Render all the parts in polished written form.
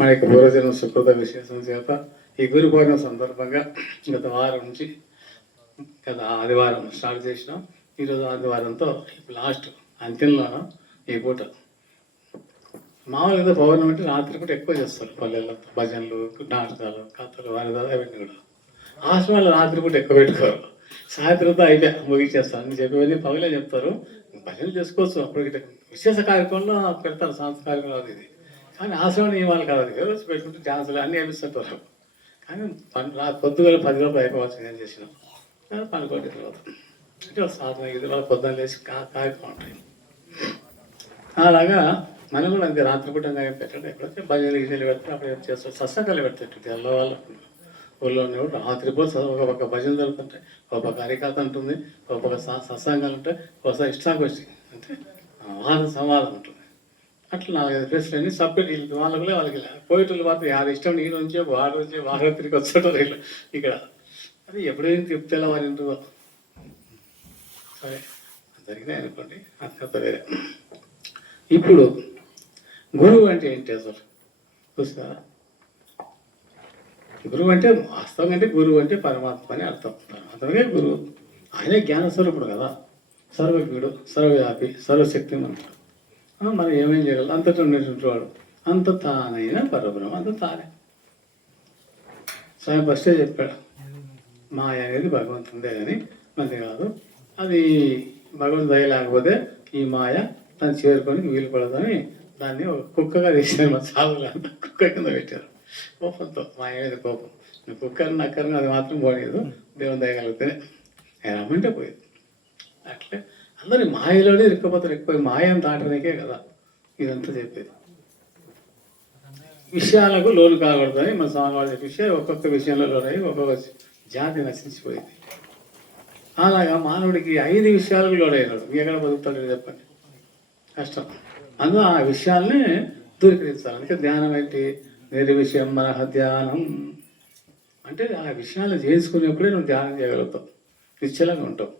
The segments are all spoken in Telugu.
మన యొక్క పూర్వజన్మ సుకృత విశేషం చేత ఈ గురు పౌర్ణమి సందర్భంగా గత వారం నుంచి గత ఆదివారం స్టార్ట్ చేసినాం. ఈరోజు ఆదివారంతో లాస్ట్ అంత్యంలో ఈ పూట మామూలుగా పౌర్ణమి అంటే రాత్రి పూట ఎక్కువ చేస్తారు పల్లెల్లో, భజనలు, నాటకాలు, కథలు, వరదలు అవన్నీ కూడా. ఆశ్రమాలు రాత్రి పూట ఎక్కువ పెట్టుకోరు, సాయంత్రంతో అయిపోయా ముగించేస్తారు అని చెప్పేవన్నీ పగలే చెప్తారు. భజనలు చేసుకోవచ్చు, అప్పుడు విశేష కార్యక్రమంలో పెడతారు, సాంస్కృతిక కార్యక్రమం అది ఇది. కానీ ఆశ్రమం నియమాలు కాదు, రోజు పెట్టుకుంటే ఛాన్సులు అన్నీ వేపిస్తుంటారు. కానీ పొద్దుగల 10 లోపల అయిపోవచ్చు నేను చేసినాం. పనుకోటి తర్వాత అంటే సాధన ఇది వాళ్ళ పొద్దున్న లేచి కార్యక్రమం ఉంటాయి. అలాగా మనం కూడా అంతే రాత్రిపూటంగా పెట్టండి. ఎక్కడైతే భజనలు గిజనలు పెడితే అప్పుడు ఏం చేస్తారు, సత్సంగాలు పెడతాయి తెల్ల వాళ్ళు ఊళ్ళో ఉన్నప్పుడు రాత్రిపూట ఒక పక్క భజన జరుగుతుంటాయి, ఒక పక్క హరికథ ఉంటుంది, ఒక పక్క సత్సంగాలు ఉంటాయి, ఒకసారి ఇష్టాగోష్ఠి అంటే వాద సంవాదం ఉంటుంది. అట్లా 4-5 ప్లేస్లు అన్ని సపరేట్ వాళ్ళకి వాళ్ళకి పోయేటోళ్ళు మాత్రం యాభై ఇష్టం నేను నుంచే వాడు వచ్చి వారం తిరిగి వచ్చేటోళ్ళు వీళ్ళు ఇక్కడ. అది ఎప్పుడైనా చెప్తే వారి ఉంటుందో సరే జరిగినాయి అనుకోండి, అంత వేరే. ఇప్పుడు గురువు అంటే ఏంటి అసలు చూస్తా? గురువు అంటే వాస్తవం అంటే గురువు అంటే పరమాత్మ అని అర్థం. పరమాత్మనే గురువు, ఆయనే జ్ఞానస్వరూపుడు కదా, సర్వజ్ఞుడు, సర్వవ్యాపి, సర్వశక్తిమంతుడు. మనం ఏమేం చేయగలం, అంతటా ఉండేటువంటి వాడు, అంత తానైన పరబ్రహ్మ, అంత తానే. స్వయం ఫస్టే చెప్పాడు, మాయ అనేది భగవంతుందే కానీ మంది కాదు. అది భగవంతు దయ లేకపోతే ఈ మాయ తను చేరుకొని వీలు పడదని దాన్ని ఒక కుక్కగా తీసారు. మా సాగులు అంతా కుక్క కింద పెట్టారు కోపంతో, మాయ మీద కోపం. కుక్కని నక్కరని అది మాత్రం పోలేదు, దేవుని దయగలిగితేనే ఆయన రమ్మంటే పోయేది. అట్లే అందరి మాయలోనే ఇరుక్కుపోతారు, ఎక్కువ మాయను దాటడానికే కదా ఇదంతా చెప్పేది. విషయాలకు లోను కాకూడదని మన స్వామి చెప్పే ఒక్కొక్క విషయంలో లోనై ఒక్కొక్క జాతి నశించిపోయింది. అలాగా మానవుడికి 5 విషయాలకు లోనైనాడు, ఎక్కడ బతుకుతాడు చెప్పండి, కష్టం. అందులో ఆ విషయాల్ని దూరీకరించాలి. అందుకే ధ్యానం ఏంటి, నిర్విషయం మనహ ధ్యానం అంటే ఆ విషయాలు చేసుకునేప్పుడే నువ్వు ధ్యానం చేయగలుగుతావు, నిశ్చలంగా ఉంటావు.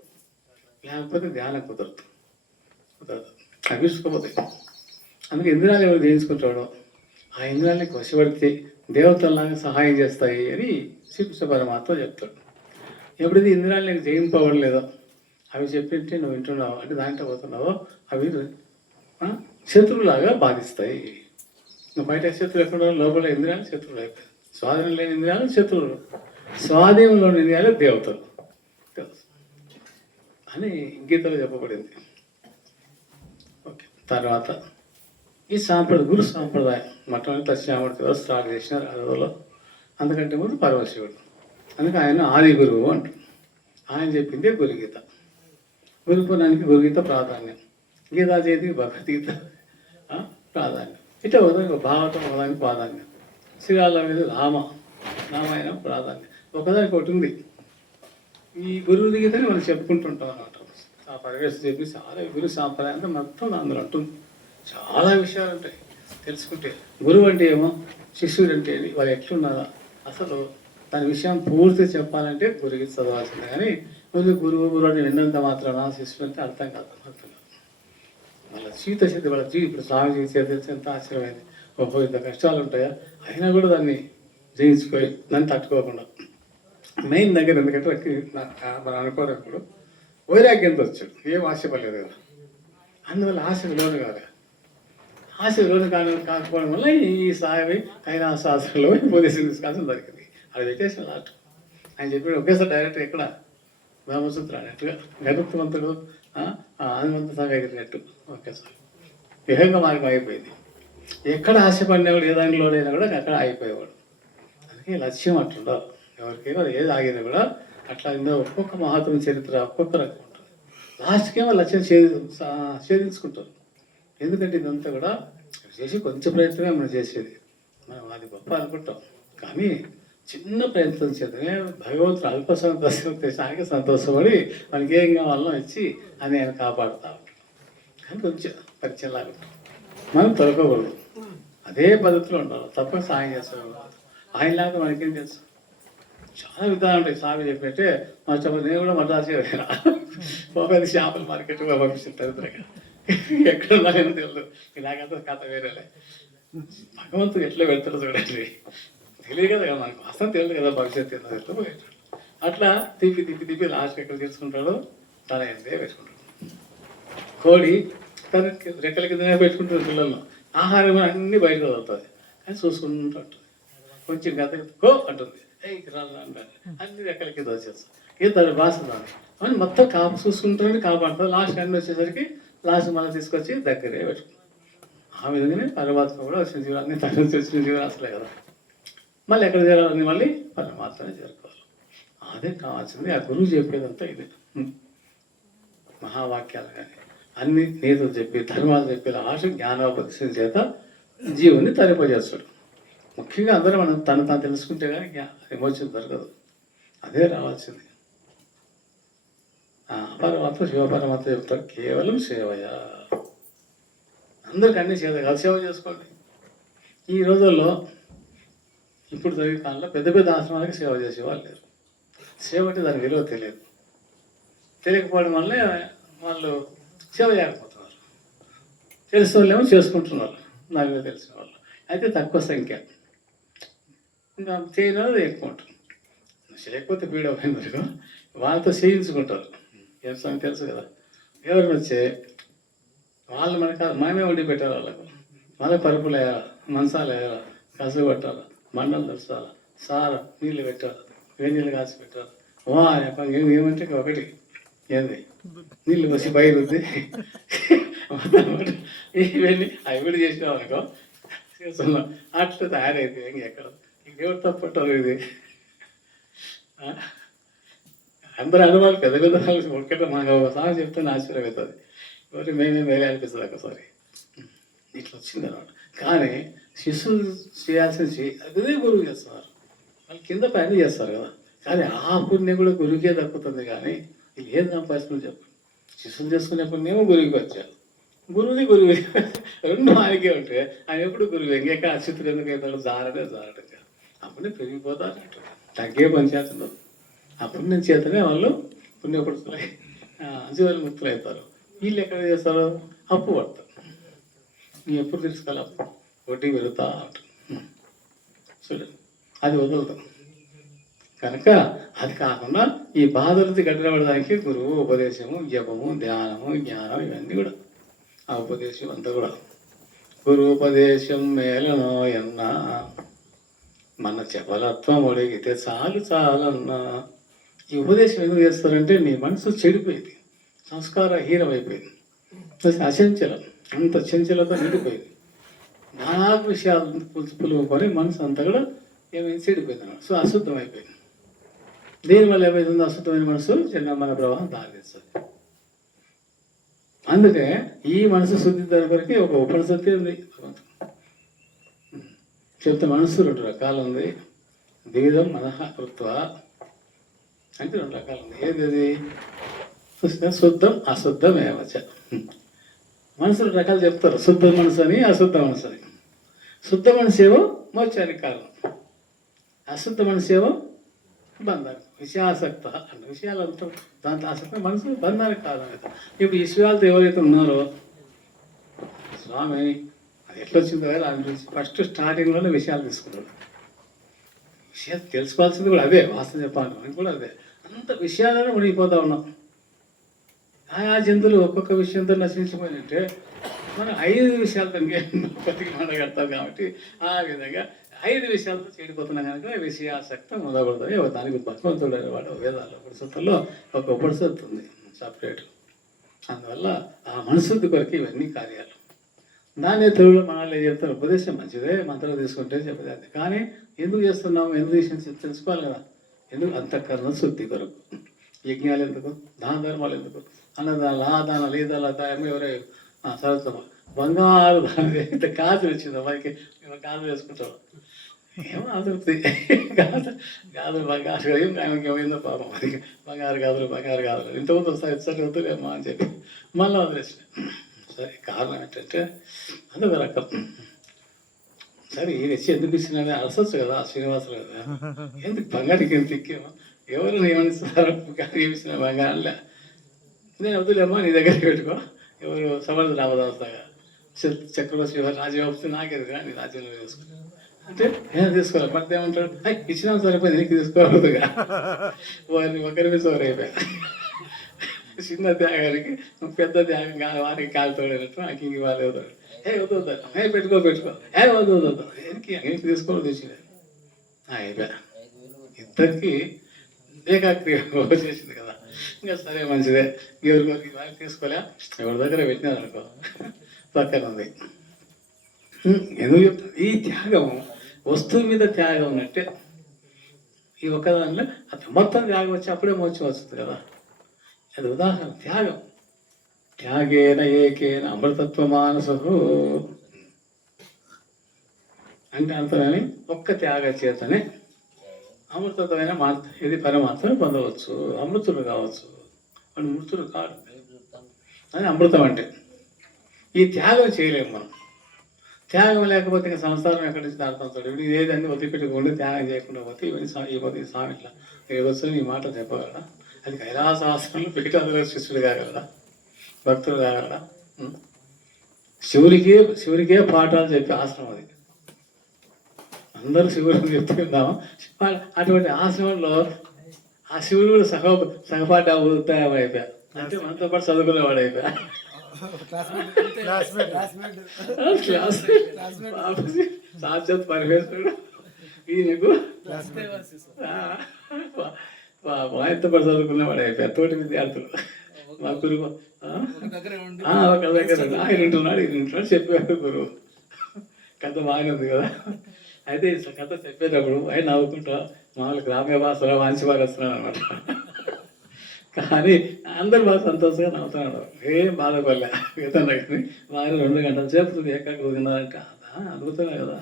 లేకపోతే ధ్యానం కుదరదు, అభిసుకోపోతాయి. అందుకే ఇంద్రియాలు ఎవరు జయించుకుంటాడో ఆ ఇంద్రియాలకి వశపడితే దేవతల్లాగా సహాయం చేస్తాయి అని శ్రీకృష్ణ పరమాత్మ చెప్తాడు. ఎప్పుడైతే ఇంద్రియాలు నీకు జయింపబడలేదో, అవి చెప్పింటే నువ్వు వింటున్నావు అంటే దాంట్లో పోతున్నావో, అవి శత్రువులాగా బాధిస్తాయి. నువ్వు బయట శత్రువులు ఎక్కడ లోపల ఇంద్రియాలు శత్రువులు అయిపోయాయి. స్వాధీనం లేని ఇంద్రియాలు శత్రువులు, స్వాధీనంలోని ఇంద్రియాలు దేవతలు అని గీతలో చెప్పబడింది. ఓకే, తర్వాత ఈ గురు సాంప్రదాయం మొట్టమొదటి శ్యామూర్తి స్టార్ట్ చేసినారు అరవలో. అందుకంటే ముందు పరమశివుడు, అందుకే ఆయన ఆది గురువు అంటారు. ఆయన చెప్పిందే గురుగీత. గురుపురానికి గురుగీత ప్రాధాన్యం, గీతా జయంతికి భగవద్గీత ప్రాధాన్యం, ఇట్లా ఉదయం భాగవతం ఒకదానికి ప్రాధాన్యం, శ్రీరాల మీద రామాయణం ప్రాధాన్యం. ఒకదానికి ఒకటి ఉంది. ఈ గురువు గీతని మనం చెప్పుకుంటుంటాం అన్నమాట. ఆ పరివేశం చెప్పి చాలా గురు సాంప్రదాయం అంతా మొత్తం అందులో ఉంటుంది. చాలా విషయాలు ఉంటాయి తెలుసుకుంటే. గురువు అంటే ఏమో, శిష్యుడు అంటే వాళ్ళు ఎట్లున్నారా అసలు దాని విషయం పూర్తి చెప్పాలంటే గురువు చదవాల్సిందే. కానీ గురువు అంటే విన్నంత మాత్రాన శిష్యుడు అంటే అర్థం కాదు. వాళ్ళ శీతశక్తి వాళ్ళ ఇప్పుడు స్వామి చేతి ఎంత ఆశ్చర్యమైంది. ఇంత కష్టాలు ఉంటాయా, అయినా కూడా దాన్ని జయించుకొని దాన్ని తట్టుకోకుండా మెయిన్ దగ్గర. ఎందుకంటే మనం అనుకోనప్పుడు వైరాగ్యంతో వచ్చాడు, ఏం ఆశపడలేదు కదా, అందువల్ల ఆశకు లోను కాదు. ఆశకు లోను కాకపోవడం వల్ల ఈ సాయి కైలాసాశ్రంలో ఉపదేశం తీసుకోవాల్సిన దొరికింది. అది పెట్టేసిన లాస్ట్ ఆయన చెప్పాడు ఒకేసారి డైరెక్ట్ ఎక్కడ బ్రహ్మసూత్ర అన్నట్టుగా గరుత్మంతుడు హనుమంత స్వామి ఎగిరినట్టు ఒకేసారి విహంగ మార్గం అయిపోయింది. ఎక్కడ ఆశపడినవాడు ఏ దాంట్లో అయినా కూడా అక్కడ ఆగిపోయేవాడు. అందుకే లక్ష్యం అట్లుండాలి. ఎవరికైనా ఏది ఆగినా కూడా అట్లా ఒక్కొక్క మహాత్మ చరిత్ర ఒక్కొక్క రకం ఉంటుంది. లాస్ట్కేమో లక్ష్యం ఛేదించుకుంటారు. ఎందుకంటే ఇదంతా కూడా చేసి కొంచెం ప్రయత్నమే మనం చేసేది. మనం అది గొప్ప అనుకుంటాం, కానీ చిన్న ప్రయత్నం చేతనే భగవంతుడు అల్ప సంతోషానికి సంతోషపడి మనకి ఏం కావాలో ఇచ్చి అని ఆయన కాపాడుతూ ఉంటాం. కానీ కొంచెం పరిచయం లాగా ఉంటాం, మనం తొలగకూడదు. అదే పద్ధతిలో ఉండాలి, తప్పక సాయం చేస్తాం. ఆయన లాగా మనకేం తెలుసు, చాలా విధాలు ఉంటాయి. స్వామి చెప్పినట్టే మా చెప్పండి, నేను కూడా మద్రాసు ఒక చేపల మార్కెట్ పంపిస్తుంది దరిద్రంగా. ఎక్కడ ఉన్నాయో తెలియదు, నాకంతా కథ వేరేలే. భగవంతుడు ఎట్లా పెడతాడో చూడండి. తెలియదు కదా మనకు, అసలు తెలియదు కదా భవిష్యత్తు ఏందో ఎట్లా పోయాడు. అట్లా తిప్పి తిప్పి తిప్పి లాస్ట్ ఎక్కడ తెలుసుకుంటాడో తన ఎందే పెట్టుకుంటాడు. కోడి తన రెక్కల కిందనే పెట్టుకుంటుంది పిల్లల్లో, ఆహారం అన్నీ బయటకు వదులుతుంది, కానీ చూసుకుంటూ ఉంటుంది. కొంచెం గత కో అంటుంది, రాళ్ళు అంటారు, అన్ని రెక్కల కింద వచ్చేస్తుంది. ఏదో తన భాష దాన్ని అని మొత్తం చూసుకుంటుంది, కాపాడుతుంది. లాస్ట్ అన్నీ వచ్చేసరికి లాస్ట్ మళ్ళీ తీసుకొచ్చి దగ్గరే పెట్టుకుంటుంది. ఆ విధంగానే పరమాత్మ కూడా వచ్చిన జీవులు అన్ని తన నుంచి వచ్చిన జీవులు అసలే కదా. మళ్ళీ ఎక్కడ చేరాలని మళ్ళీ పరమాత్మనే చేరుకోవాలి. అదే కావాల్సింది. ఆ గురువు చెప్పేదంతా ఇది. మహావాక్యాలు కానీ అన్ని నీతులు చెప్పి ధర్మాలు చెప్పి లాస్ట్ జ్ఞానోపదేశం చేత జీవుని తరింపజేస్తాడు. ముఖ్యంగా అందరూ మనం తాను తెలుసుకుంటే కానీ ఎమోషన్ దొరకదు. అదే రావాల్సింది. పరమాత్మ శివపరమాత్మ చెప్తారు, కేవలం సేవయ. అందరికి అన్ని సేవ కాదు, సేవ చేసుకోండి. ఈ రోజుల్లో ఇప్పుడు జరిగే కాలంలో పెద్ద పెద్ద ఆశ్రమాలకి సేవ చేసేవాళ్ళు లేరు. సేవ అంటే దాని విలువ తెలియకపోవడం వల్లే వాళ్ళు సేవ చేయకపోతున్నారు. తెలిసిన వాళ్ళేమో చేసుకుంటున్నారు, దాని మీద తెలిసిన వాళ్ళు అయితే తక్కువ సంఖ్య. ఇంకా చేయడం ఎక్కువ ఉంటుంది. చేయకపోతే పీడపోయిన వరకు వాళ్ళతో చేయించుకుంటారు. ఏం తెలుసు కదా, ఎవరిని వచ్చే వాళ్ళు మనమే వండి పెట్టాలి. వాళ్ళ పరుపులు వేయాలి, మంచాలు వేయాలి, కసులు పెట్టాలి, మండలు తెరచాలి, సార నీళ్ళు పెట్టాలి, వేడి నీళ్ళు కాసి పెట్టాలి. ఏమంటే ఒకటి ఏంది నీళ్ళు వచ్చి బయలుద్ది ఇవన్నీ అవి కూడా చేసినాం అనుకో, చేస్తున్నాం. అట్లా తయారైతే ఎక్కడ ఇంకెవరు తప్పట్టారు. ఇది అందరూ అనుభవాలు పెద్ద పెద్ద ఒక్కటే మనకు ఒకసారి చెప్తే ఆశ్చర్యం అవుతుంది. ఎవరి మేమే మేలే అనిపిస్తుంది ఒకసారి. ఇట్లా వచ్చింది అనమాట. కానీ శిష్యులు చేయాల్సిన అదే గురువు చేస్తున్నారు. వాళ్ళు కింద పని చేస్తారు కదా, కానీ ఆ పుణ్యం కూడా గురువుకే దక్కుతుంది. కానీ ఇది ఏం సంపాదించుకుని చెప్పండి. శిష్యులు చేసుకునే పుణ్యమో గురువుకి వచ్చారు, గురువుది గురువు రెండు ఆయనకే ఉంటే ఆయన ఎప్పుడు గురువు. ఇంకెక్కడ అచ్యుతులు ఎందుకు అవుతాడు, జారడం కాదు. అప్పుడే పెరిగిపోతారు, తగ్గే పంచాయతీ ఉండదు. ఆ పుణ్యం చేతనే వాళ్ళు పుణ్యపడుతున్నాయి, జీవన ముక్తులు అవుతారు. వీళ్ళు ఎక్కడ చేస్తారు, అప్పు పడతారు. నీ ఎప్పుడు తెలుసుకోవాలి, అప్పు వడ్డీ పెరుగుతా ఉంటుంది చూడండి, అది వదులుతాం. కనుక అది కాకుండా ఈ బాధలతో గడ్డపడడానికి గురువు ఉపదేశము, జపము, ధ్యానము, జ్ఞానం ఇవన్నీ కూడా ఆ ఉపదేశం అంతా కూడా. గురుపదేశం మేలనో ఎన్నా మన చపలత్వం అడిగితే చాలన్నా. ఈ ఉపదేశం ఎందుకు చేస్తారంటే నీ మనసు చెడిపోయింది, సంస్కారహీనమైపోయింది, అచంచలం, అంత చంచలతో నిండిపోయింది. నానా విషయాలు పులుపుకొని మనసు అంతా కూడా ఏమైంది, చెడిపోయింది అన్నమాట. సో అశుద్ధం అయిపోయింది. దీనివల్ల ఏమైతుందో అశుద్ధమైన మనసు చిన్నమైన ప్రవాహం దారిస్తుంది. అందుకే ఈ మనసు శుద్ధి దాని కొరకు ఒక ఉపనిషత్తు ఉంది. చెప్తే మనసు రెండు రకాలు ఉంది. ద్విధం మనః కృత్వ అంటే రెండు రకాలు ఉంది. ఏది శుద్ధం అశుద్ధం ఏమచ్చ. మనసు రెండు రకాలు చెప్తారు, శుద్ధ మనసు అని అశుద్ధ మనసు అని. శుద్ధ మనసు ఏవో మోక్షానికి కారణం, అశుద్ధ మనసు ఏవో బంధానికి. విషయాసక్త అంటే విషయాలంతా దాంట్లో ఆసక్తి మనసు బంధానికి కారణం అవుతాం. ఇప్పుడు ఈ విషయాలతో ఎవరైతే ఉన్నారో స్వామి అది ఎట్లా వచ్చిందో కదా అనిపించి ఫస్ట్ స్టార్టింగ్లోనే విషయాలు తీసుకున్నాడు. విషయాలు తెలుసుకోవాల్సింది కూడా అదే, వాస్తవం చెప్పాలి కూడా అదే. అంత విషయాలను మునిగిపోతా ఉన్నాం. ఆయా జంతువులు ఒక్కొక్క విషయంతో నశించిపోయినట్టే మనం 5 విషయాలతో బతికి మండగడతాం. కాబట్టి ఆ విధంగా 5 విషయాలతో చెడిపోతున్నాం కనుక విషయాసక్తం ఉండకూడదు. దానికి భగవంతుడు వాడు వేదాల్లో ఉపనిషత్తుల్లో ఒక ఉపనిషత్తు ఉంది సపరేట్. అందువల్ల ఆ మనశుద్ధి కొరకు ఇవన్నీ కార్యాలు. దాన్ని తెలుగులో మనల్ని ఏం చెప్తారు, ఉపదేశం మంచిదే, మంత్రాలు తీసుకుంటే చెప్పేది. కానీ ఎందుకు చేస్తున్నాము, ఎందుకు చేసిన తెలుసుకోవాలి కదా. ఎందుకు అంతఃకరణ శుద్ధి కొరకు. యజ్ఞాలు ఎందుకు, దాన ధర్మాలు ఎందుకు, అన్నదానాలు, ఆ దానాలు, ఈ దానాలు, ఎవరే సరస్వ బంగారు దాని ఇంత గాజులు వచ్చింది మనకి, గాజులు వేసుకుంటాం. ఏమో అతృప్తి, గాజులు బంగారు ఆయనకి ఏమైందో పాపం, అది బంగారు గాజులు ఇంతకుముందు వస్తాయి ఇచ్చటి వద్దులేమో అని చెప్పి మళ్ళీ వదిలేసిన. సరే కారణం ఏంటంటే అదొక రకం. సరే ఈ వచ్చి ఎందుకు ఇచ్చినాడని అలసొచ్చు కదా శ్రీనివాసులు కదా, ఎందుకు బంగారికి ఎంత ఎక్కేమో, ఎవరు ఏమనిస్తారు ఏమి ఇచ్చిన బంగారంలే, నేను వద్దులేమో నీ దగ్గరికి పెట్టుకో. ఎవరు సమర్థ రామదాస్ దాగా చక్రవర్తి రాజ్యం వస్తే నాకేది కానీ రాజ్యంలో వేసుకుని అంటే నేను తీసుకోవాలి. భర్త ఏమంటాడు, ఇచ్చినా సరిపోయి నీకు తీసుకోవద్దుగా. వారిని ఒకరి మీద ఒకరు అయిపోయా. చిన్న త్యాగానికి పెద్ద త్యాగం కాదు, వారికి కాలుతోడేటట్టు నాకు ఇంక వాళ్ళు అవుతాడు. వద్దు పెట్టుకో వద్దు ఎందుకు తీసుకోవద్దు తెచ్చినారు అయిపోయా. ఇద్దరికి ఏకాక్రియ చేసింది కదా. ఇంకా సరే మంచిదే, ఎవరికి వాళ్ళు తీసుకోలే, ఎవరి దగ్గర పెట్టినారు అనుకో పక్కన ఉంది. ఎందుకు చెప్తాను, ఈ త్యాగం వస్తువు మీద త్యాగం ఉన్నట్టే ఈ ఒక్కదానిలో అది మొత్తం త్యాగం వచ్చి అప్పుడే మోక్షం వస్తుంది కదా. అది ఉదాహరణ. త్యాగం త్యాగేన ఏకేన అమృతత్వ మానసు అంటే అర్థమని ఒక్క త్యాగ చేతనే అమృతత్వమైన ఇది పరమాత్మని పొందవచ్చు, అమృతుడు కావచ్చు. వాడు మృతుడు కాడు. అది అమృతం అంటే. ఈ త్యాగం చేయలేము మనం. త్యాగం లేకపోతే ఇంకా సంసారం ఎక్కడి నుంచి దాడుతాడు. ఇప్పుడు ఏదన్నీ వదిలిపెట్టుకుంటే త్యాగం చేయకుండా పోతే ఈ స్వామి ఇట్లా ఏదొచ్చు ఈ మాట చెప్పగలరా? అది కైలాసాసనంలో పీఠాదుల శిష్యుడు కాగలరా? భక్తులు కాగలరా? శివుడికే పాఠాలు చెప్పే ఆశ్రమం అది. అందరూ శివుడిని చెప్తున్నాము. అటువంటి ఆశ్రమంలో ఆ శివుడు కూడా సహపాఠ అయిపోయా. అంటే మనతో పాటు చదువుకునేవాడు అయిపోయా. సాక్షాత్ పరమేశ్వరుడు ఈయనకు ఆయనతో పాటు చదువుకునేవాడు అయిపోయా. తోటి విద్యార్థులు మా గురువు ఒక దగ్గర ఆయన ఉంటున్నాడు, ఈయన ఉంటున్నాడు చెప్పేవాడు గురువు. కథ బాగానే ఉంది కదా. అయితే కథ చెప్పేటప్పుడు ఆయన నవ్వుకుంటా మామూలు గ్రామ్య భాషలో మంచి బాగా వస్తున్నాడు అనమాట. కానీ అందరు బాగా సంతోషంగా నవ్వుతున్నాడు. ఏం బాధపడలే. కానీ వారు 2 గంటల సేపు ఏకాగ్రత తిన్నారంటే అద్భుతమే కదా.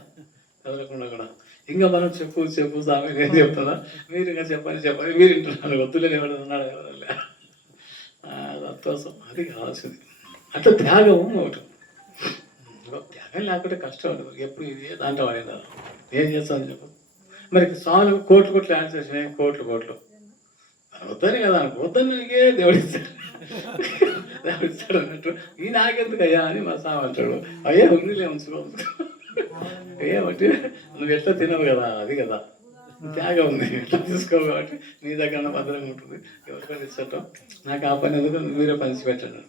కదలకుండా కూడా ఇంకా మనం చెప్పు స్వామి నేను చెప్తున్నా, మీరు ఇంకా చెప్పాలి మీరు వింటున్నారు. వద్దులే ఎవరు ఉన్నాడు ఎవరలే. సంతోషం అది కావాల్సింది. అట్లా త్యాగం ఒకటి. త్యాగం లేకుంటే కష్టం ఉంటుంది. ఎప్పుడు ఇది దాంట్లో వాడినారు ఏం చేస్తామని చెప్పు. మరి స్వామి కోట్లు యాడ్ చేసినాయి, కోట్లు వద్దని కదా అనుకో. వద్దని నీకే దేవుడు ఇస్తాడు అన్నట్టు. ఈ నాకెందుకు అయ్యా అని మా స్వామి అంటాడు. అయ్యా ఉందిలే ఉంచుకో. ఏమంటే నువ్వు ఎట్లా తినవు కదా, అది కదా త్యాగం ఉంది. ఎట్లా తీసుకోవు కాబట్టి నీ దగ్గర భద్రంగా ఉంటుంది. ఎవరికైనా ఇచ్చటం నాకు ఆ పని ఎందుకు మీరే పంచిపెట్టండి.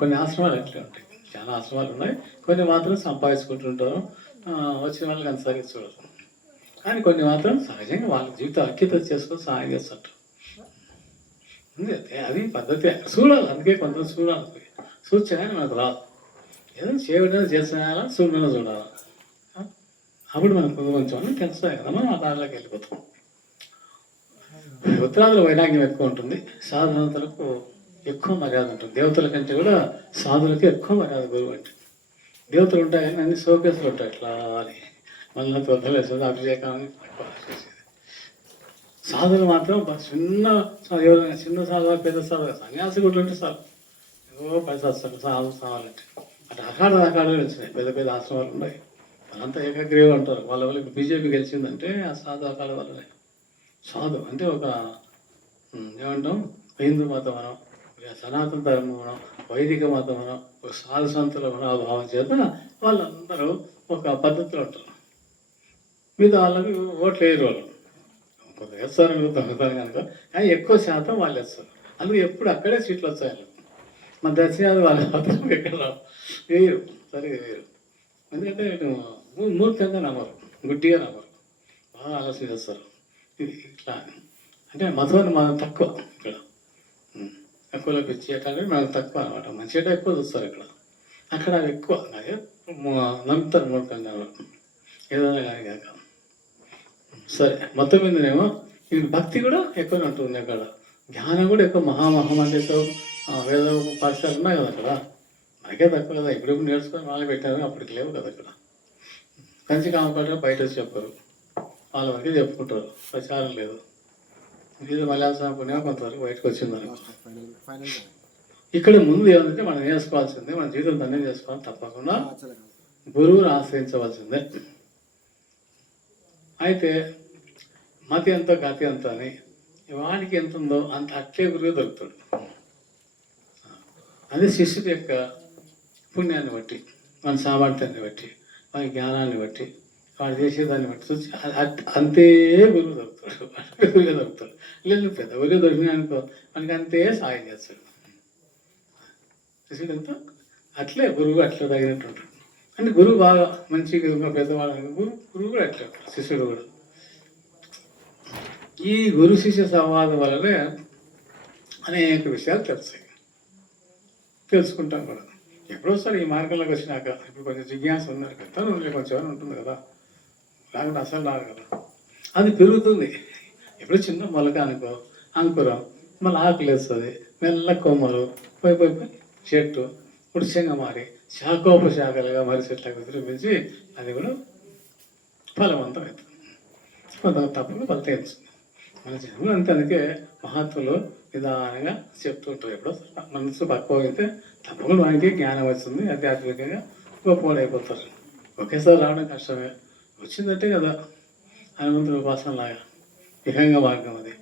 కొన్ని ఆశ్రమాలు అట్లే ఉంటాయి. చాలా ఆశ్రమాలు ఉన్నాయి. కొన్ని మాత్రం సంపాదించుకుంటుంటారు, వచ్చిన వాళ్ళకి అంత సరిగ్గా చూడరు. కానీ కొన్ని మాత్రం సహజంగా వాళ్ళ జీవితం అంకితం చేసుకొని సాయం చేస్తుంటారు. అది పద్ధతి చూడాలి. అందుకే కొంత చూడాలి. చూర్చగానే మనకు రాదు. ఏదైనా చేయడం చేసేయాలా, చూడాలా. అప్పుడు మనకు కొంచెం తెలుస్తాయి కదా, మనం ఆ దారిలోకి వెళ్ళిపోతాం. ఉత్తరాదుల వైరాగ్యం ఎక్కువ ఉంటుంది, సాధువులకు ఎక్కువ మర్యాద ఉంటుంది. దేవతల కంటే కూడా సాధువులకి ఎక్కువ మర్యాద గురువు అంటే. దేవతలు ఉంటాయి కానీ అన్ని షోకేసులు ఉంటాయి ఇట్లా అని, మళ్ళీ వద్దలేస్తుంది అభిషేకాన్ని చేసేది. సాధువులు మాత్రం చిన్న సాధువు పెద్ద సాధువు సన్యాసి కూడా ఉంటే సార్ ఏవో పైసా సావాలంటే అటు అఖాడాలు వచ్చినాయి. పెద్ద ఆశ్రమాలు ఉన్నాయి. వాళ్ళంతా ఏకగ్రీవ అంటారు. వాళ్ళ బీజేపీ గెలిచిందంటే ఆ సాధు అఖాడ వల్లనే. సాధు అంటే ఒక ఏమంటాం, హిందూ మతం మనం, సనాతన ధర్మం మనం, వైదిక మతం మనం, ఒక సాధు సంతుల మనోభావం చేత వాళ్ళందరూ ఒక పద్ధతిలో ఉంటారు. మిగతా వాళ్ళకి ఓట్లు వేయరు. వాళ్ళు కొంత వేస్తారు దొంగతారు కనుక, కానీ ఎక్కువ శాతం వాళ్ళు వేస్తారు. అందుకే ఎప్పుడు అక్కడే సీట్లు వచ్చాయి వాళ్ళకి. మన దర్శనాలు వాళ్ళ మాత్రం ఎక్కడ వేయరు, సరిగా వేయరు. ఎందుకంటే మూర్ఖంగా నమ్మరు, గుడ్డిగా నమ్మరు, బాగా ఆలోచన చేస్తారు. ఇది ఇట్లా అంటే మతాన్ని మనం తక్కువ ఇక్కడ ఎక్కువలో పిచ్చి ఎట్లా మనకు తక్కువ అనమాట. మంచిగా ఎక్కువ చూస్తారు ఇక్కడ. అక్కడ ఎక్కువ అదే నమ్ముతారు మూర్ఖంగా ఏదైనా కానీ కాక. సరే, మొత్తం మీదనేమో ఇది భక్తి కూడా ఎక్కువనే ఉంటుంది అక్కడ. జ్ఞానం కూడా ఎక్కువ మహామందితో వేద పాఠశాలలు ఉన్నాయి కదా అక్కడ. నాకే తక్కువ కదా, ఇప్పుడు నేర్చుకొని వాళ్ళు పెట్టారు, అప్పటికి లేవు కదా అక్కడ. కంచి కామకాడ బయట వచ్చి చెప్పరు, వాళ్ళ వరకే చెప్పుకుంటారు, ప్రచారం లేదు. ఇది మలయాళం పుణ్యం కొంతవరకు బయటకు వచ్చిందని. ఇక్కడ ముందు ఏమంటే మనం నేర్చుకోవాల్సిందే, మన జీవితం తనే చేసుకోవాలి. తప్పకుండా గురువుని ఆశ్రయించవలసిందే. అయితే మతి ఎంతో గతి ఎంతో అని వానికి ఎంత ఉందో అంత అట్లే గురువు దొరుకుతాడు. అది శిష్యుడి యొక్క పుణ్యాన్ని బట్టి, మన సామర్థ్యాన్ని బట్టి, మన జ్ఞానాన్ని బట్టి, వాడు చేసేదాన్ని బట్టి చూసి అంతే గురువు దొరుకుతాడు, గురువే దొరుకుతాడు. లేదు పెద్ద గురువు దొరికినా అనుకో మనకి అంతే సాయం చేస్తాడు. చూసేదంతా అట్లే గురువు అట్లా తగినట్టు ఉంటాడు. అంటే గురువు బాగా మంచిగా పెద్దవాడు గురువు కూడా అట్లా ఉంటాడు, శిష్యుడు కూడా. ఈ గురు శిష్య సంవాదం వల్లనే అనేక విషయాలు తెలుసుకుంటాం కూడా. ఎప్పుడోసారి ఈ మార్గంలోకి వచ్చినాక ఇప్పుడు కొంచెం జిజ్ఞాస ఉన్నారు కదా, కొంచెం ఏమైనా ఉంటుంది కదా, రాకుండా అసలు రాదు కదా, అది పెరుగుతుంది. ఎప్పుడు చిన్న మొలక అంకురం, మళ్ళీ ఆకులు వేస్తుంది, మెల్ల కొమ్మలు పోయి చెట్టు వృక్షంగా మారి శాఖోపశాఖలుగా మరి చెట్లకు విజృంభించి అది కూడా ఫలవంతం అవుతుంది. కొంత తప్పకుండా ఫలితం ఇస్తుంది. మన జన్మలు అంతే. అందుకే మహాత్ములు నిదానంగా చెప్తుంటారు. ఎప్పుడో మనసు పక్కపోతే తప్పకుండా మనకి జ్ఞానం వస్తుంది, ఆధ్యాత్మికంగా గొప్పవాడైపోతారు. ఒకేసారి రావడం కష్టమే, వచ్చిందంటే కదా హనుమంతుడి ఉపాసనలాగా విహంగ మార్గం. అది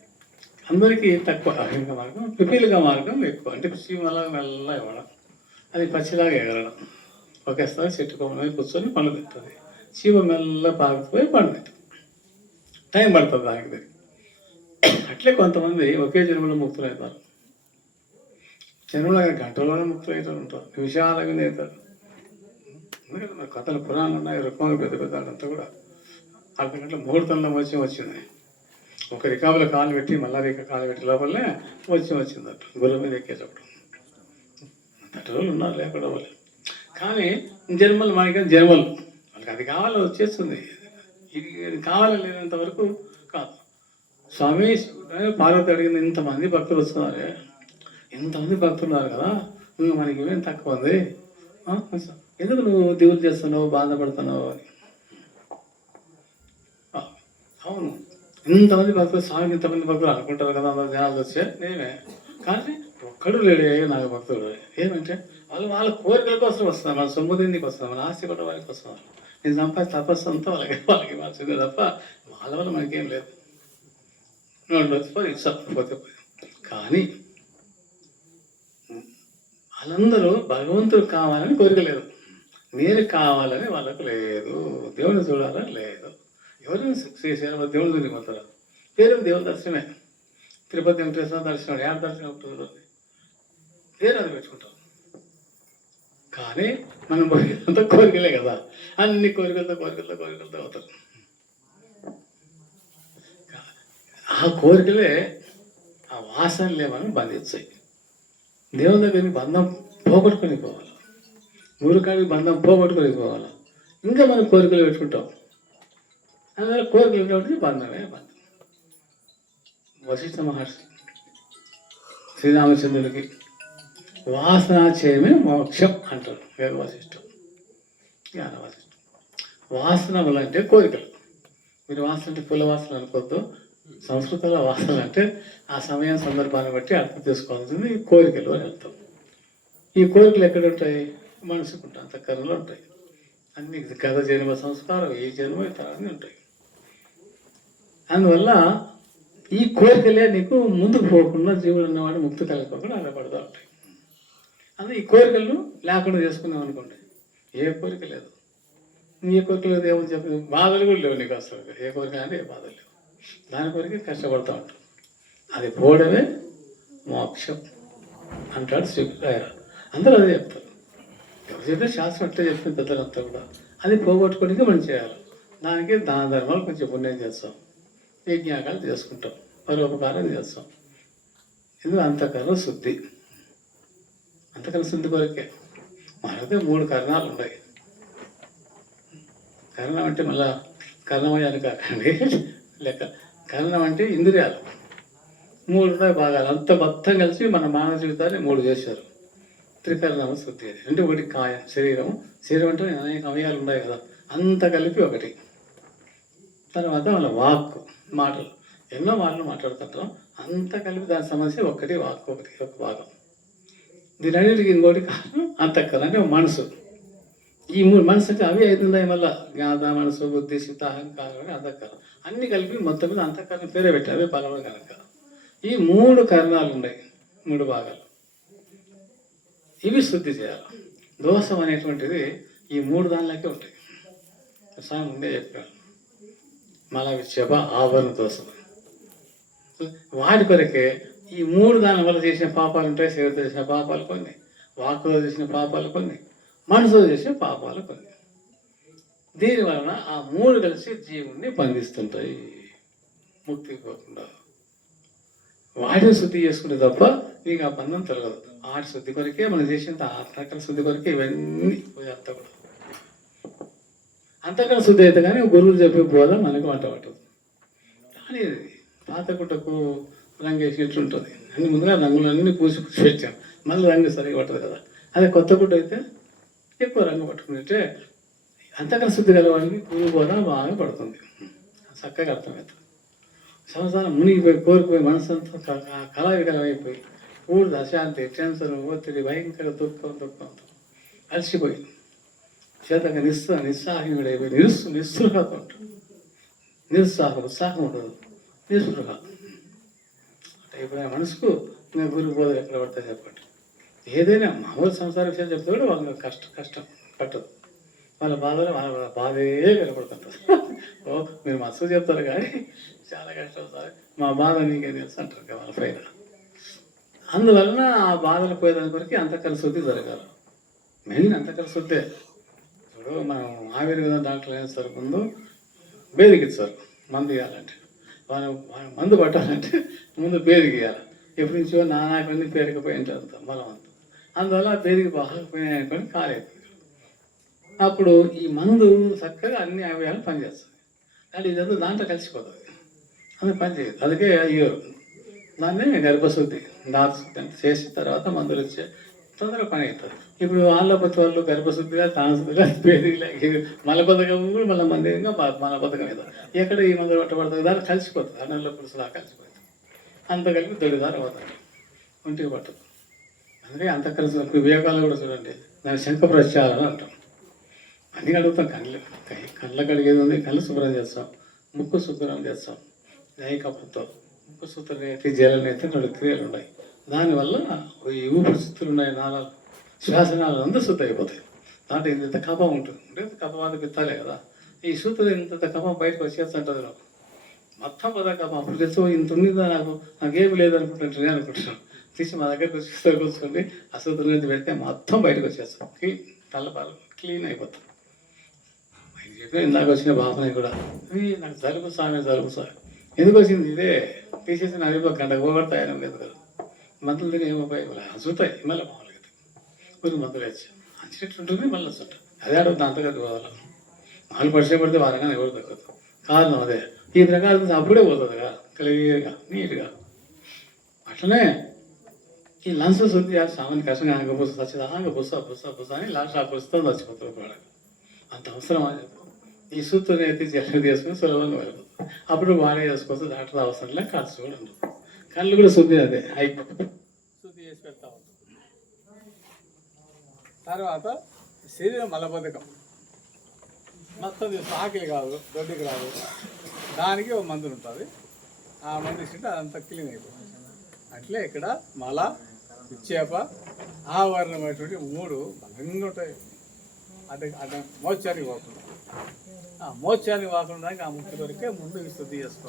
అందరికీ తక్కువ. అహింగ మార్గం, పిపీలుగా మార్గం ఎక్కువ. అంటే చీమలాగా మెల్లగా ఇవ్వడం, అది పచ్చిలాగా ఎగరడం. ఒకేసారి చెట్టు కొమ్మని కూర్చొని పండు తింటుంది. చీమ మెల్ల పాకుపోయి పండు తింటుంది. టైం పడుతుంది దానికి. అట్లే కొంతమంది ఒకే జన్మలో ముక్తులవుతారు. జన్మలో గంటలోనే ముక్తులవుతూ ఉంటారు, నిమిషాలుగా అవుతారు. ఎందుకంటే మన కథలు పురాణాలు ఉన్నాయి, రుక్మంగా పెద్ద పెద్ద అంతా కూడా అర్ధ గంటల ముహూర్తంలో వచ్చింది. ఒక రికాబుల కాలు పెట్టి మళ్ళా రేఖ కాలు పెట్టి లోపలనే వచ్చిందట గురువు మీద ఎక్కేటప్పుడు. అటు రోజులు ఉన్నారు లేకుండా వాళ్ళు. కానీ జన్మలు మనకి జన్మలు వాళ్ళకి అది కావాలో వచ్చేస్తుంది. ఇది కావాలని లేనంత వరకు కాదు. స్వామి పార్వతి అడిగింది, ఇంతమంది భక్తులు వస్తున్నారే, ఇంతమంది భక్తులు ఉన్నారు కదా, ఇంకా మనకి ఏమేమి తక్కువ ఉంది, ఎందుకు నువ్వు దిగులు చేస్తున్నావు, బాధపడుతున్నావు అని. అవును, ఇంతమంది భక్తులు, స్వామికి ఇంతమంది భక్తులు అనుకుంటారు కదా, అందరూ జనాలు వచ్చే నేనే. కానీ ఒక్కడు లేడే నాకు భక్తుడు. ఏమంటే వాళ్ళ కోరికల కోసం వస్తున్నారు, మన సొమ్ముదిందికి వస్తున్నారు, మన ఆస్తి కూడా వాళ్ళకి వస్తున్నారు. నేను సంపాదించి తపస్సు అంతా వాళ్ళకి మార్చింది తప్ప వాళ్ళ వల్ల మనకేం లేదు. పోతే కానీ వాళ్ళందరూ భగవంతుడు కావాలని కోరిక లేదు, నేను కావాలని వాళ్ళకు లేదు, దేవుని చూడాలని లేదు. ఎవరైనా శ్రీశైలం దేవుని చూసి పోతారు, పేరు దేవుని దర్శనమే. తిరుపతి వెంకటేశ్వర దర్శనం, ఏడ దర్శనం ఉంటుంది, పేరు అది పెట్టుకుంటాం. కానీ మనం అంతా కోరికలే కదా, అన్ని కోరికలతో అవుతారు. ఆ కోరికలే ఆ వాసనలే మనం బంధించాయి. దేవుని దగ్గరికి బంధం పోగొట్టుకొని పోవాలి, గురుకాడికి బంధం పోగొట్టుకొని పోవాలి. ఇంకా మనం కోరికలు పెట్టుకుంటాం. అందువల్ల కోరికలు ఉన్నప్పుడు బంధమే బంధం. వశిష్ఠ మహర్షి శ్రీరామచంద్రుడికి వాసనాచయమే మోక్షం అంటారు వేద వశిష్ఠం, జ్ఞాన వశిష్ఠం. వాసనములు అంటే కోరికలు. మీరు వాసన అంటే పూల వాసన అనుకోవద్దు. సంస్కృతంలో వాసనలు అంటే ఆ సమయం సందర్భాన్ని బట్టి అర్థం చేసుకోవాల్సింది కోరికలు అని అర్థం. ఈ కోరికలు ఎక్కడ ఉంటాయి? మనసుకు ఉంటాయి, అంతఃకరణలో ఉంటాయి. అన్ని గత జన్మ సంస్కారం, ఈ జన్మ ఇతరాన్ని ఉంటాయి. అందువల్ల ఈ కోరికలే నీకు ముందుకు పోకుండా జీవుడు ఉన్నవాడు ముక్తి కలగకుండా ఆడపడుతూ ఉంటాయి. అందుకే ఈ కోరికలను లేకుండా చేసుకున్నాం అనుకోండి, ఏ కోరిక లేదు. ఏ కోరిక లేదు ఏమని చెప్పి బాధలు కూడా లేవు నీకు అసలు. ఏ కోరిక అంటే ఏ బాధలు లేవు. దాని కొరికి కష్టపడుతూ ఉంటాం. అది పోవడమే మోక్షం అంటాడు శ్రీకృష్ణ. అందరూ అదే చెప్తారు. ఎవరు చెప్పినా శాస్త్రం అట్లే చెప్పిన పెద్దలంతా కూడా అది పోగొట్టుకోనికి మనం చేయాలి. దానికి దాన ధర్మాలు కొంచెం పుణ్యం చేస్తాం, యజ్ఞాకాలు చేసుకుంటాం, పరోపకారం చేస్తాం. ఇది అంతఃకరణ శుద్ధి. అంతఃకరణ శుద్ధి కొరకే. మనకే 3 కరణాలు ఉన్నాయి. కరణం అంటే మళ్ళా కర్ణమయాన్ని కాకండి లెక్క. కరణం అంటే ఇంద్రియాలు 3 ఉన్నాయి భాగాలు. అంత మొత్తం కలిసి మన మానవ జీవితాన్ని 3 చేశారు. త్రికరణము శుద్ధి అని అంటే ఒకటి కాయం, శరీరం అంటే అనేక అవయాలు ఉన్నాయి కదా, అంత కలిపి ఒకటి. తర్వాత మన వాక్, మాటలు, ఎన్నో మాటలు మాట్లాడుతుంటాం, అంత కలిపి దాని సమస్య ఒకటి వాక్, ఒక భాగం. దీని అన్నిటికీ ఇంకోటి కారణం అంతఃకరణ అంటే మనసు. ఈ 3 మనసు అంటే అవి 5 ఉన్నాయి. మళ్ళీ జ్ఞాత, మనసు, బుద్ధి, చిత్త, అహంకారం, అంతఃకరణ అన్ని కలిపి మొత్తం మీద అంతఃకరణ పేరే పెట్టి అవే బలవం కనుక ఈ 3 కరణాలు ఉన్నాయి, 3 భాగాలు. ఇవి శుద్ధి చేయాలి. దోషం అనేటువంటిది ఈ 3 దానిలోకే ఉంటాయి. స్వామి ముందే చెప్పాడు, మల విక్షేప ఆవరణ దోషం. వాటి కొరకే ఈ 3 దాని వల్ల చేసిన పాపాలు ఉంటాయి. సేవతో చేసిన పాపాలు కొన్ని, వాక్కులో చేసిన పాపాలు కొన్ని, మనసులో చేసిన పాపాలు కొన్ని. దీని వలన ఆ 3 కలిసి జీవుణ్ణి బంధిస్తుంటాయి ముక్తి పోకుండా. వాటిని శుద్ధి చేసుకుంటే తప్ప నీకు ఆ బంధం తొలగదు. వాటి శుద్ధి కొరకే మనం చేసిన అంతఃకరణ శుద్ధి కొరకే ఇవన్నీ అంతా కూడా. అంతఃకరణ శుద్ధి అయితే కానీ గురువులు చెప్పే బోధ మనకు వంట పట్టదు. కానీ పాత గుట్టకు రంగు వేసినట్లుంటుంది. అన్ని ముందుగా రంగులన్నీ పూసి పెట్టాం, మళ్ళీ రంగు సరిగా పట్టదు కదా. అదే కొత్త గుడ్డ అయితే ఎక్కువ రంగు పట్టుకుంటే అంతఃకరణ శుద్ధి కలవాడికి గురువు బోధ బాగా పడుతుంది, చక్కగా అర్థమవుతుంది. సంవత్సరం మునిగిపోయి కోరిపోయి మనసంతా కళావికలమైపోయి పూర్తి అశాంతి, టెన్షన్, ఒత్తిడి, భయంకర దుఃఖంతో అలసిపోయి చేతగా నిస్సాహుడైపోయి నిస్పృహతో ఉంటుంది. ఉత్సాహం ఉండదు, నిస్పృహ. అయిపోయిన మనసుకు నేను గురు బోధ ఎక్కడ పడతా చెప్పండి. ఏదైనా మామూలు సంసార విషయాలు చెప్తే కూడా వాళ్ళకి కష్టం కట్టదు. వాళ్ళ బాధే కనపడుతుంటారు. ఓ మీరు మస్తు చెప్తారు కానీ చాలా కష్టం సార్, మా బాధ నీకేం తెలుసు అంటారు కదా వాళ్ళ పైన. అందువలన ఆ బాధలు పోయేదాని కొరకు అంతఃకరణ శుద్ధి జరగాలి. మెయిన్ అంతఃకరణ శుద్ధే. ఇప్పుడు మనం ఆయుర్వేదం డాక్టర్ అయిన సార్ ముందు బేదికిచ్చారు మందు ఇవ్వాలంటే. వాళ్ళు మందు పట్టాలంటే ముందు బేదికి ఇవ్వాలి. ఎప్పటి నుంచో నానాకన్నీ పేరుకుపోయి ఉంటారు బలం అంతా. అందువల్ల బేదికి బాగా పోయినాయనుకొని కాలేదు. అప్పుడు ఈ మందు చక్కగా అన్ని అవయాలు పనిచేస్తుంది. అంటే ఇదంతా దాంట్లో కలిసిపోతుంది, అది పనిచేయదు. అందుకే అయ్యో దాన్ని గర్భశుద్ధి దారశుద్ధి అంటే చేసిన తర్వాత మందులు వచ్చే తొందరగా పని అవుతుంది. ఇప్పుడు వాళ్ళపతి వాళ్ళు గర్భశుద్ధిగా తానశుద్ధిగా పేదిగా మలబద్ధకం కూడా మళ్ళీ మందిగా మలబద్ధకం అవుతుంది. ఎక్కడ ఈ మందులు పట్టబడుతుంది దాన్ని కలిసిపోతుంది, అన్నంలో పులుసులా కలిసిపోతుంది. అంత కలిపి దొడిదారు అవుతుంది, ఒంటికి పట్టదు. అందుకే అంతఃకరణ వివేకాలు కూడా చూడండి, దాన్ని శంఖ ప్రచారాలు అంటాం. అన్నీ అడుగుతాం. కళ్ళ కడిగేది ఉంది, కళ్ళు శుభ్రం చేస్తాం, ముక్కు శుభ్రం చేస్తాం, కప్పుతో ముక్కు సూత్రం అయితే జలం అయితే 2 క్రియలు ఉన్నాయి. దానివల్ల ఈ ఊపిరితిత్తులు ఉన్నాయి, నాళాలు, శ్వాసనాలు అంతా శుద్ధి అయిపోతాయి. దాంట్లో ఇంత కఫం ఉంటుంది, కఫం అంతా పిత్తాలే కదా. ఈ సూత్రం ఇంత కఫం బయటకు వచ్చేస్తుంటుంది. నాకు మొత్తం పద కఫం అప్పుడు తెచ్చు ఇంత ఉండిందా, నాకేమి లేదనుకుంటున్నాను. తీసి మా దగ్గరకు వచ్చి కూర్చోండి, ఆ సూత్రం నుంచి పెడితే మొత్తం బయటకు వచ్చేస్తాం. తల్లపాలు క్లీన్ అయిపోతాం. ఇందాక వచ్చిన భావన కూడా నాకు జలుబు సామె ఎందుకు వచ్చింది, ఇదే తీసేసిన అవి ఒక గంట పోగొడతాయని లేదు కదా. మందులు తిని ఏమో అసుతాయి, మళ్ళీ మామూలుగా కొన్ని మందులు వచ్చి అంచినట్టు ఉంటుంది, మళ్ళీ వస్తుంటాయి. అదే అడుగుతుంది అంతగా పోవాలి. 4 పరిచయం పడితే వారంగా ఎవరు తగ్గదు. కారణం అదే. ఈ ప్రకారం అప్పుడే పోతుంది కదా, క్లియర్గా నీట్గా. అట్లనే ఈ లంగ్స్ శుద్ధి సామాన్య కష్టంగా ఆంగపూస సచ్చిదాంగ బుస్స అని లాస్ట్ ఆ పుస్తకం చచ్చిపోతుంది కూడా. అంత అవసరం అని చెప్పు. ఈ సూత్రం అయితే జల్లి చేసుకుని సులభంగా వెళ్ళిపోతుంది. అప్పుడు బాగా చేసుకోవచ్చు, డాక్టర్ అవసరం లేదు, ఖర్చు కూడా ఉండదు. కళ్ళు కూడా శుద్ధి అదే అయిపోతుంది, శుద్ధి చేసి పెడతా ఉంటుంది. తర్వాత శరీరం మలబద్ధకం మొత్తం ఆకలి కాదు, దొడ్డికి రాదు, దానికి ఒక మందులు ఉంటుంది. ఆ మందు ఇస్తుంటే అదంతా క్లీన్ అయిపోతుంది. అట్లే ఇక్కడ మల విక్షేప ఆవరణమైనటువంటి 3 బలంగా ఉంటాయి. అంటే మోచానికి పోకుండా, ఆ మోచానికి పోకుండా ఆ ముక్తి కొరికే ముందు శుద్ధి చేసుకోవాలి.